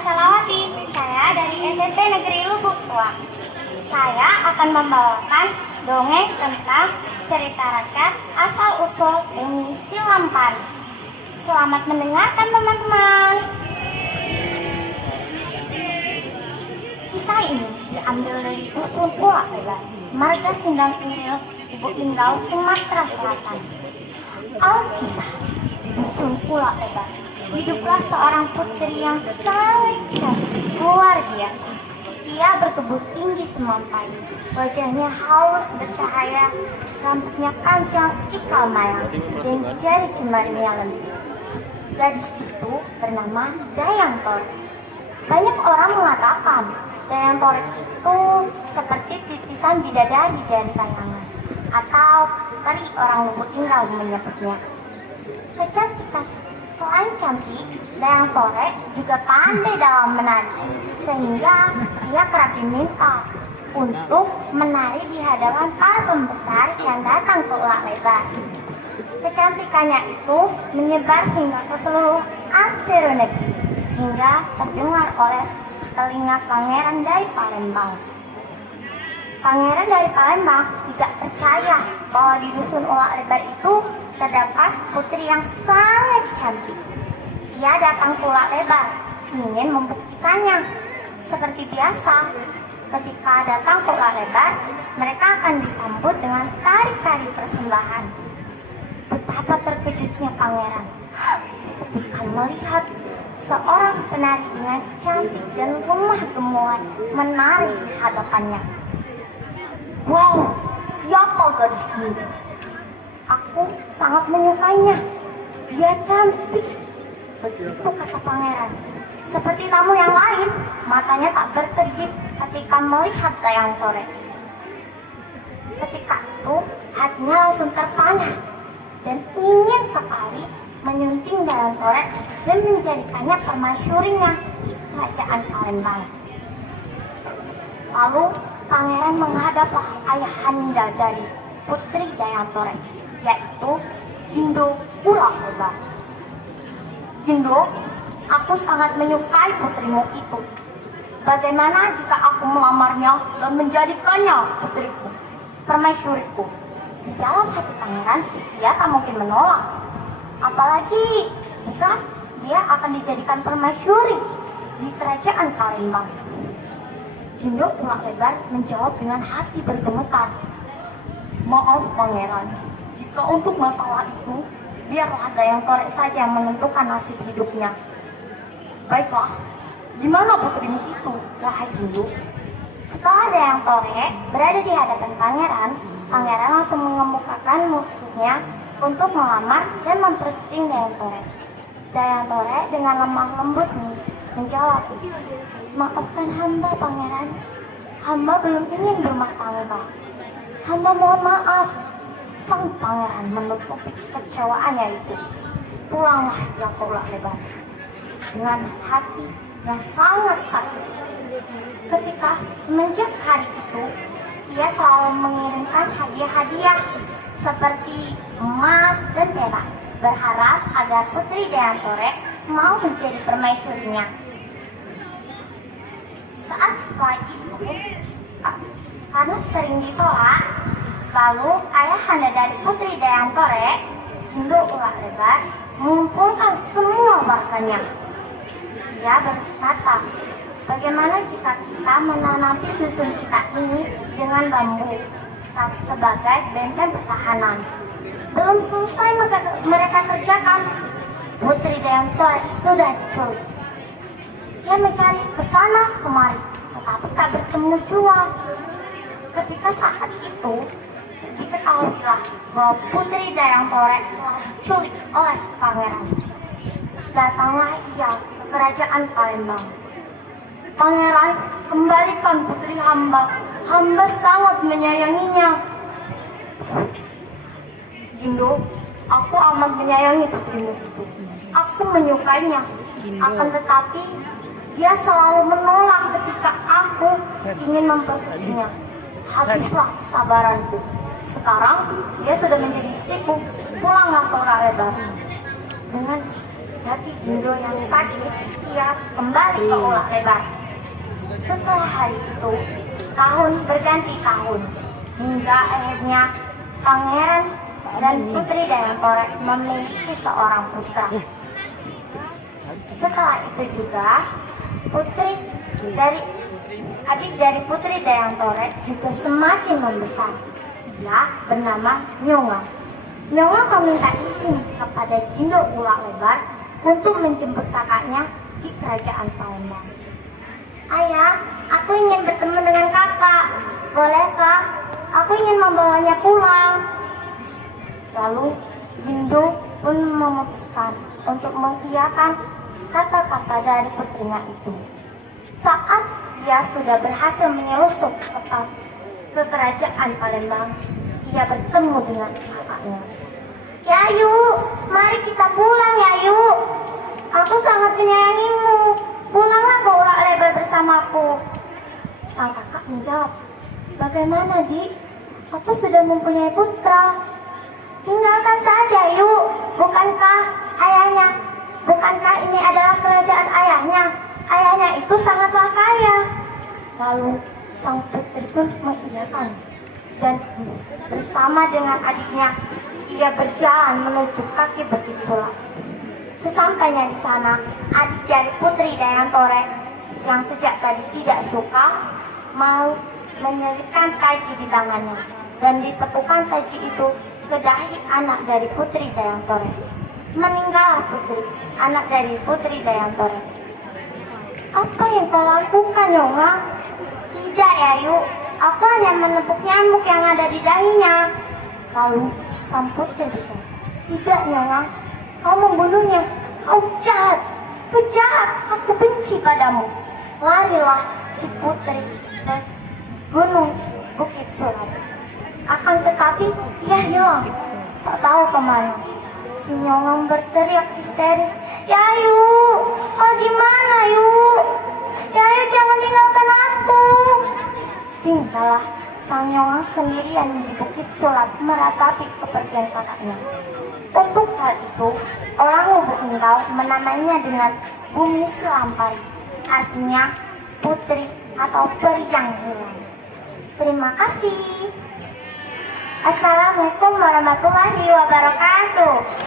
Salawati. Saya dari SMP Negeri Lubuk Tua. Saya akan membawakan dongeng tentang cerita rakyat asal-usul Bumi Silampari. Selamat mendengarkan teman-teman. Kisah ini diambil dari Dusun Ulak Lebar, Marga Sindang Iril, Ibu Linggau, Sumatera Selatan. Alkisah di Dusun Ulak Lebar, hiduplah seorang putri yang sangat cantik, luar biasa. Ia bertubuh tinggi semampai, wajahnya halus bercahaya, rambutnya panjang ikal mayang, dan jari jemarinya lentur. Gadis itu bernama Dayang Torek. Banyak orang mengatakan Dayang Torek itu seperti titisan bidadari dari kayangan, atau peri orang Lubuk Linggau menyebutnya. Kecantikan. Selain cantik, Dayang Torek juga pandai dalam menari, sehingga ia kerap diminta untuk menari di hadapan para pembesar yang datang ke Ulak Lebar. Kecantikannya itu menyebar hingga ke seluruh antero negeri, hingga terdengar oleh telinga pangeran dari Palembang. Pangeran dari Palembang tidak percaya bahwa di Dusun Ulak Lebar itu terdapat putri yang sangat cantik. Ia datang ke Ulak Lebar, ingin membuktikannya. Seperti biasa, ketika datang ke Ulak Lebar, mereka akan disambut dengan tari-tari persembahan. Betapa terkejutnya pangeran ketika melihat seorang penari dengan cantik dan lemah gemulan menari di hadapannya. Wow, siapa gadis ini? Aku sangat menyukainya. Dia cantik. Begitu kata pangeran. Seperti tamu yang lain, matanya tak berkedip ketika melihat Dayang Torek. Ketika itu, hatinya langsung terpanah dan ingin sekali menyunting Dayang Torek dan menjadikannya permaisurinya di kerajaan Palembang. Lalu pangeran menghadaplah ayahanda dari putri Dayang Torek, yaitu Gindo Ulak Lebar. Gindo, aku sangat menyukai putrimu itu. Bagaimana jika aku melamarnya dan menjadikannya putriku, permaisuriku? Di dalam hati pangeran, ia tak mungkin menolak. Apalagi jika dia akan dijadikan permaisuri di kerajaan Palembang. Gindo Ulak Lebar menjawab dengan hati bergemetar. Maaf pangeran, jika untuk masalah itu, biarlah Dayang Torek saja yang menentukan nasib hidupnya. Baiklah, di mana putrimu itu, wahai Gindo? Setelah Dayang Torek berada di hadapan pangeran, pangeran langsung mengemukakan maksudnya untuk melamar dan memperseting Dayang Torek. Dayang Torek dengan lemah lembut menjawab, maafkan hamba pangeran, hamba belum ingin berumah tangga. Hamba mohon maaf. Sang pangeran menutupi kecewaannya itu. Pulanglah ia ke Ulak Lebar dengan hati yang sangat sakit. Ketika semenjak hari itu, ia selalu mengirimkan hadiah-hadiah seperti emas dan perak, berharap agar putri Dayang Torek mau menjadi permaisurinya. Saat setelah itu, karena sering ditolak, lalu ayahanda dari putri Dayang Torek, Gindo Ulak Lebar, mengumpulkan semua warganya. Ia berkata, bagaimana jika kita menanami dusun kita ini dengan bambu sebagai benteng pertahanan? Belum selesai mereka kerjakan, putri Dayang Torek sudah diculik. Ia mencari ke sana kemari, tetapi tak bertemu jua. Ketika saat itu, diketahuilah bahwa putri Dayang Torek telah diculik oleh pangeran. Datanglah ia ke kerajaan Palembang. Pangeran, kembalikan putri hamba. Hamba sangat menyayanginya. Gindo, aku amat menyayangi putrimu itu. Aku menyukainya. Akan tetapi, dia selalu menolak ketika aku ingin mempersutinya. Habislah kesabaranku. Sekarang dia sudah menjadi istriku. Pulanglah ke Ulak Lebar. Dengan hati Dindo yang sakit, ia kembali ke Ulak Lebar. Setelah hari itu, tahun berganti tahun, hingga akhirnya Pangeran dan Putri Dayantore memiliki seorang putra. Setelah itu juga, adik dari Putri Dayantore juga semakin membesar. Ia bernama Nyonga. Nyonga meminta izin kepada Dindo Ulak Lebar untuk menjemput kakaknya di kerajaan Palembang. Ayah, aku ingin bertemu dengan kakak. Bolehkah? Aku ingin membawanya pulang. Lalu Dindo pun memutuskan untuk mengiyakan kata-kata dari putrinya itu. Saat dia sudah berhasil menyelusup ke kerajaan Palembang, ia bertemu dengan kakaknya. Yayu, mari kita pulang Yayu. Aku sangat menyayangimu. Pulanglah ke Ulak Lebar bersamaku. Sang kakak menjawab, bagaimana Dik? Aku sudah mempunyai putra. Tinggalkan saja yuk. Bukankah ini adalah kerajaan ayahnya? Ayahnya itu sangatlah kaya. Lalu sang putri pun mengiyakan, dan bersama dengan adiknya ia berjalan menuju kaki Bukit Sulap. Sesampainya di sana, adik dari Putri Dayantore yang sejak tadi tidak suka mau menyelipkan taji di tangannya dan ditepukan taji itu ke dahi anak dari Putri Dayantore. Meninggallah anak dari Putri Dayantore. Apa yang kau lakukan, Nyonga? Tidak, Yayu. Aku hanya menepuk nyamuk yang ada di dahinya. Lalu sang putri berkata, tidak, Nyonga. Kau membunuhnya. Kau jahat. Jahat. Aku benci padamu. Larilah si putri ke gunung Bukit Sulap. Akan tetapi ia hilang. Tak tahu kemana. Si Nyongang berteriak histeris, Yayu, kau di mana, Yu? Yayu, jangan tinggalkan aku. Tinggallah sang Nyongang sendirian di Bukit Sulap meratapi kepergian kakaknya. Untuk hal itu, orang Lubuk Linggau menamainya dengan Bumi Selampari, artinya putri atau peri yang hilang. Terima kasih. Assalamualaikum warahmatullahi wabarakatuh.